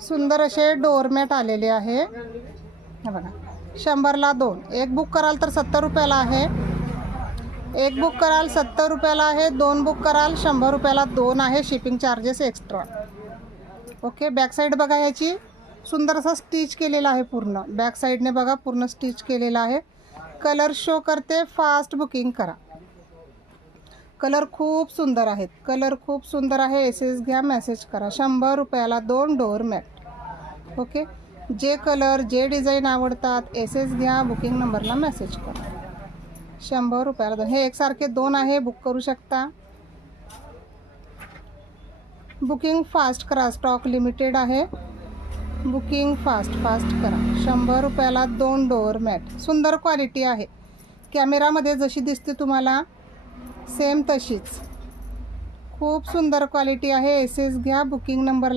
सुंदर असे डोअरमॅट आलेले आहे, हे बघा. 100ला 2. एक बुक कराल तर 70 रुपयाला आहे. एक बुक कराल 70 रुपयाला आहे. 2 बुक कराल 100 रुपयाला 2 आहे. Shipping charges extra. Okay. Back side बघा, याची सुंदर असा स्टिच केलेला आहे. पूर्ण बॅक साईडने बघा, पूर्ण स्टिच केलेला आहे. कलर शो करते, फास्ट बुकिंग करा. कलर खूप सुंदर आहेत, कलर खूप सुंदर आहे. एसएस घ्या, मेसेज करा. 100 रुपयाला 2 डोअरमॅट. ओके. जे कलर जे डिझाईन आवडतात एसएस घ्या, बुकिंग नंबरला मेसेज करा. 100 रुपयाला 2. हे एकसारखे 2 आहे, बुक करू शकता. बुकिंग फास्ट करा, स्टॉक लिमिटेड आहे. बुकिंग फास्ट करा. 100 रुपयाला 2 डोअरमॅट. सुंदर क्वालिटी आहे, कॅमेरामध्ये जशी दिसते तुम्हाला सेम तशीच. खूप सुंदर क्वालिटी आहे. एसएस घ्या, बुकिंग नंबर